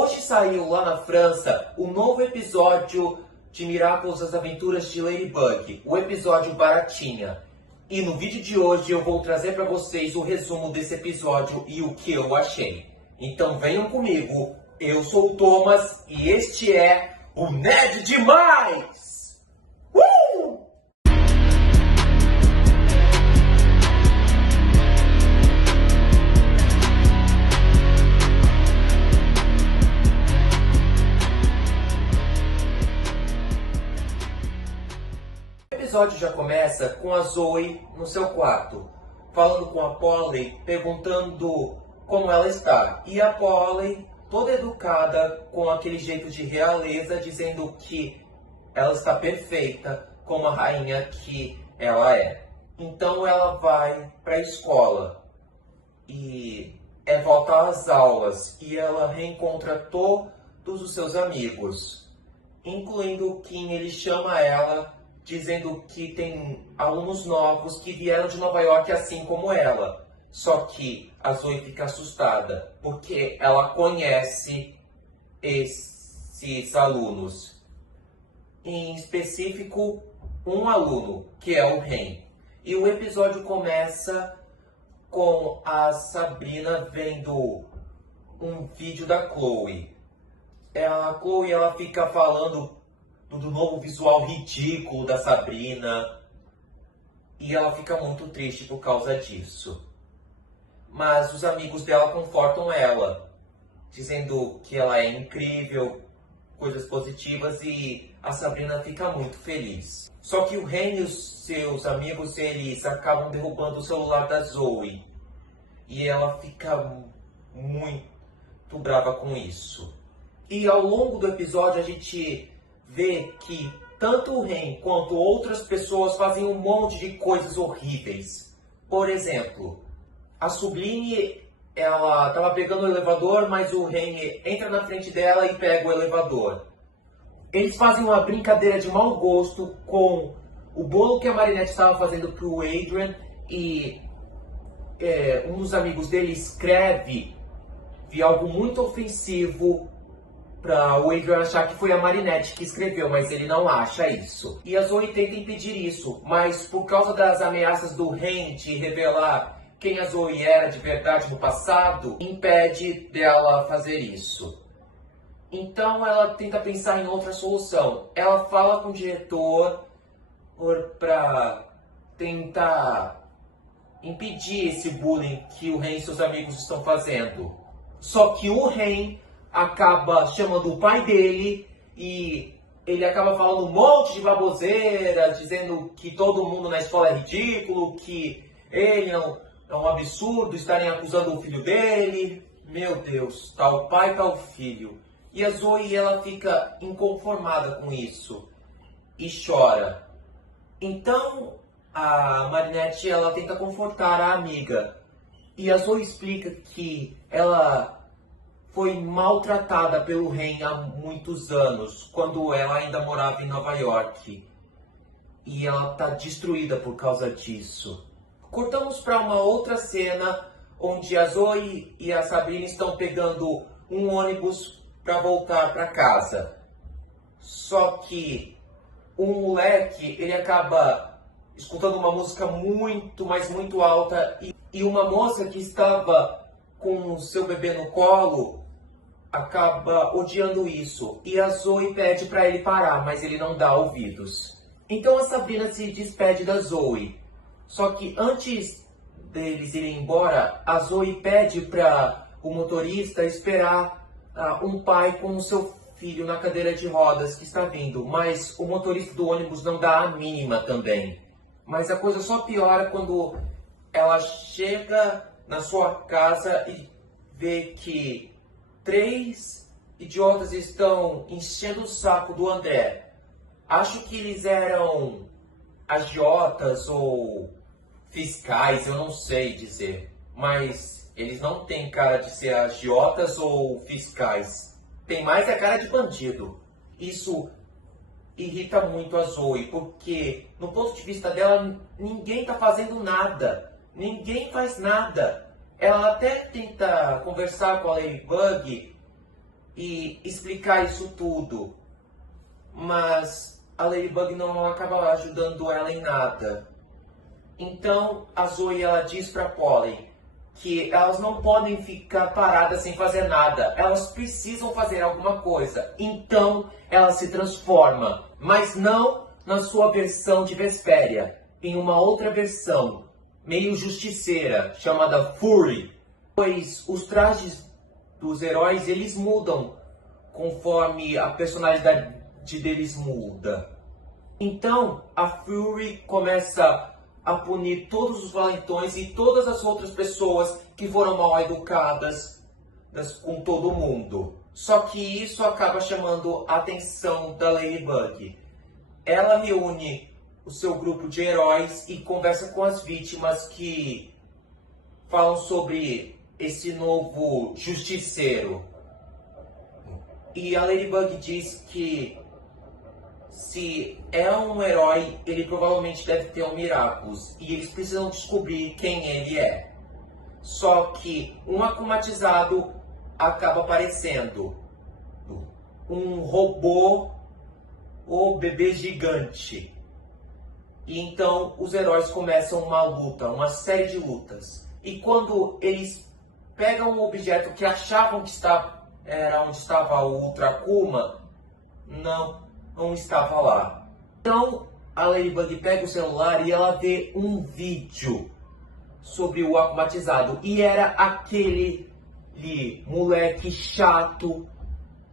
Hoje saiu lá na França o novo episódio de Miraculous, as Aventuras de Ladybug, o episódio Baratinha. E no vídeo de hoje eu vou trazer para vocês o resumo desse episódio e o que eu achei. Então venham comigo, eu sou o Thomas e este é o Nerd Demais! O episódio já começa com a Zoe no seu quarto, falando com a Polly, perguntando como ela está. E a Polly, toda educada, com aquele jeito de realeza, dizendo que ela está perfeita, como a rainha que ela é. Então ela vai para a escola e volta às aulas e ela reencontra todos os seus amigos, incluindo o Kim. Ele chama ela dizendo que tem alunos novos que vieram de Nova York assim como ela. Só que a Zoe fica assustada, porque ela conhece esses alunos. Em específico, um aluno, que é o Ren. E o episódio começa com a Sabrina vendo um vídeo da Chloe. A Chloe ela fica falando do novo visual ridículo da Sabrina. E ela fica muito triste por causa disso. Mas os amigos dela confortam ela, dizendo que ela é incrível, coisas positivas, e a Sabrina fica muito feliz. Só que o Ren e os seus amigos, eles acabam derrubando o celular da Zoe. E ela fica muito brava com isso. E ao longo do episódio a gente vê que tanto o Ren quanto outras pessoas fazem um monte de coisas horríveis. Por exemplo, a Sublime, ela estava pegando o elevador, mas o Ren entra na frente dela e pega o elevador. Eles fazem uma brincadeira de mau gosto com o bolo que a Marinette estava fazendo para o Adrian, e um dos amigos dele escreve algo muito ofensivo para o Adrian achar que foi a Marinette que escreveu, mas ele não acha isso. E a Zoe tenta impedir isso, mas por causa das ameaças do Ren de revelar quem a Zoe era de verdade no passado, impede dela fazer isso. Então ela tenta pensar em outra solução. Ela fala com o diretor para tentar impedir esse bullying que o Ren e seus amigos estão fazendo. Só que o Ren acaba chamando o pai dele e ele acaba falando um monte de baboseira, dizendo que todo mundo na escola é ridículo, que ele é um absurdo estarem acusando o filho dele. Meu Deus, tá o pai, tá o filho. E a Zoe, ela fica inconformada com isso e chora. Então a Marinette, ela tenta confortar a amiga. E a Zoe explica que ela foi maltratada pelo Ren há muitos anos, quando ela ainda morava em Nova York. E ela está destruída por causa disso. Cortamos para uma outra cena, onde a Zoe e a Sabrina estão pegando um ônibus para voltar para casa. Só que um moleque, ele acaba escutando uma música muito, mas muito alta, e uma moça que estava com o seu bebê no colo acaba odiando isso. E a Zoe pede para ele parar, mas ele não dá ouvidos. Então a Sabrina se despede da Zoe. Só que antes deles irem embora, a Zoe pede para o motorista esperar um pai com o seu filho na cadeira de rodas que está vindo. Mas o motorista do ônibus não dá a mínima também. Mas a coisa só piora quando ela chega na sua casa e vê que 3 idiotas estão enchendo o saco do André. Acho que eles eram agiotas ou fiscais, eu não sei dizer. Mas eles não têm cara de ser agiotas ou fiscais. Tem mais a cara de bandido. Isso irrita muito a Zoe, porque no ponto de vista dela, ninguém está fazendo nada. Ninguém faz nada. Ela até tenta conversar com a Ladybug e explicar isso tudo. Mas a Ladybug não acaba ajudando ela em nada. Então a Zoe ela diz para Polly que elas não podem ficar paradas sem fazer nada. Elas precisam fazer alguma coisa. Então ela se transforma, mas não na sua versão de Vesperia, em uma outra versão, meio justiceira, chamada Fury. Pois os trajes dos heróis, eles mudam conforme a personalidade deles muda. Então a Fury começa a punir todos os valentões e todas as outras pessoas que foram mal educadas com todo mundo. Só que isso acaba chamando a atenção da Ladybug. Ela reúne o seu grupo de heróis e conversa com as vítimas que falam sobre esse novo justiceiro. E a Ladybug diz que se é um herói, ele provavelmente deve ter um Miraculous. E eles precisam descobrir quem ele é. Só que um akumatizado acaba aparecendo. Um robô ou bebê gigante. E então os heróis começam uma luta, uma série de lutas. E quando eles pegam um objeto que achavam que era onde estava o Ultra Akuma, não estava lá. Então a Ladybug pega o celular e ela vê um vídeo sobre o akumatizado. E era aquele moleque chato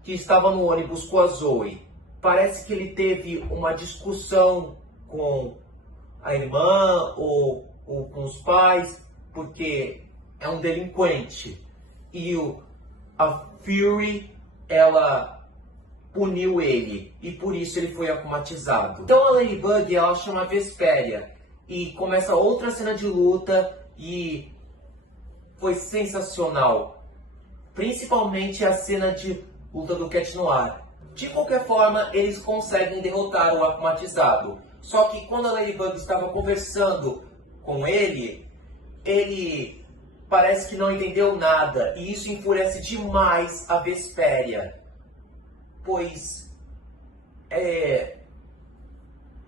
que estava no ônibus com a Zoe. Parece que ele teve uma discussão com a irmã ou com os pais, porque é um delinquente. E a Fury, ela puniu ele, e por isso ele foi akumatizado. Então a Ladybug, ela chama a Vesperia, e começa outra cena de luta, e foi sensacional. Principalmente a cena de luta do Cat Noir. De qualquer forma, eles conseguem derrotar o akumatizado. Só que quando a Ladybug estava conversando com ele parece que não entendeu nada. E isso enfurece demais a Vesperia. Pois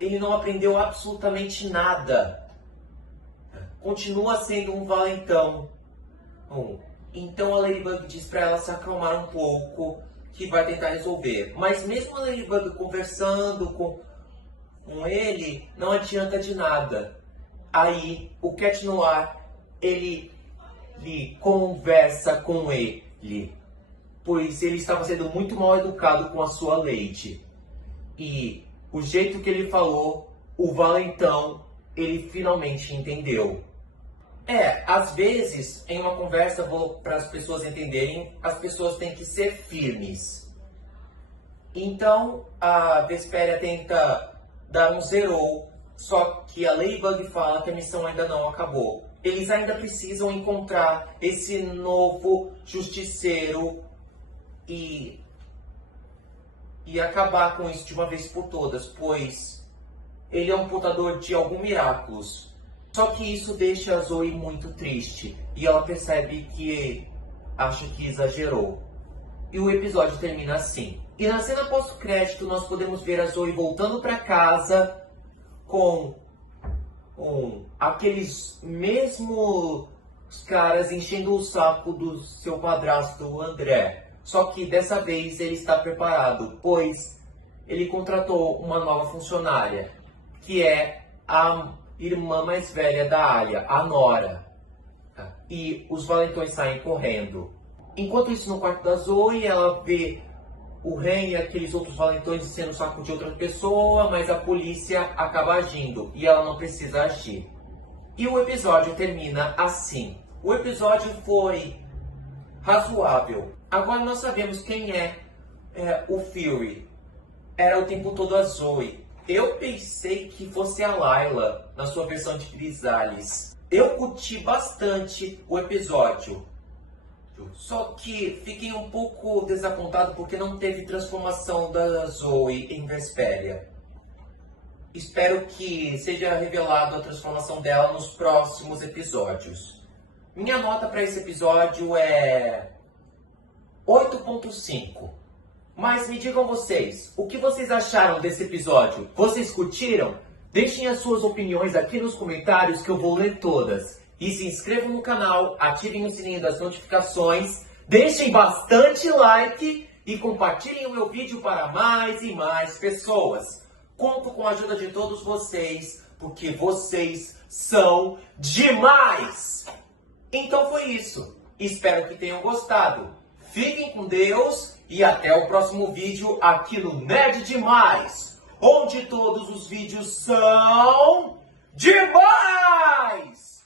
ele não aprendeu absolutamente nada. Continua sendo um valentão. Então a Ladybug diz para ela se acalmar um pouco, que vai tentar resolver. Mas mesmo a Ladybug conversando com ele, não adianta de nada. Aí o Cat Noir, ele conversa com ele, pois ele estava sendo muito mal educado com a sua Lady. E o jeito que ele falou, o valentão, ele finalmente entendeu. Às vezes, em uma conversa, para as pessoas entenderem, as pessoas têm que ser firmes. Então, a Vesperia tenta dar um zero, só que a Ladybug fala que a missão ainda não acabou. Eles ainda precisam encontrar esse novo justiceiro e acabar com isso de uma vez por todas, pois ele é um portador de algum Miraculous. Só que isso deixa a Zoe muito triste e ela percebe que acha que exagerou. E o episódio termina assim. E na cena pós-crédito nós podemos ver a Zoe voltando para casa com aqueles mesmos caras enchendo o saco do seu padrasto André. Só que dessa vez ele está preparado, pois ele contratou uma nova funcionária, que é a irmã mais velha da Alia, a Nora. E os valentões saem correndo. Enquanto isso, no quarto da Zoe, ela vê o Ren e aqueles outros valentões sendo o saco de outra pessoa, mas a polícia acaba agindo e ela não precisa agir. E o episódio termina assim. O episódio foi razoável. Agora nós sabemos quem é o Fury. Era o tempo todo a Zoe. Eu pensei que fosse a Layla na sua versão de Chrysalis. Eu curti bastante o episódio. Só que fiquei um pouco desapontado porque não teve transformação da Zoe em Vesperia. Espero que seja revelado a transformação dela nos próximos episódios. Minha nota para esse episódio é 8.5. Mas me digam vocês, o que vocês acharam desse episódio? Vocês curtiram? Deixem as suas opiniões aqui nos comentários que eu vou ler todas. E se inscrevam no canal, ativem o sininho das notificações, deixem bastante like e compartilhem o meu vídeo para mais e mais pessoas. Conto com a ajuda de todos vocês, porque vocês são demais! Então foi isso. Espero que tenham gostado. Fiquem com Deus e até o próximo vídeo aqui no Nerd Demais, onde todos os vídeos são demais!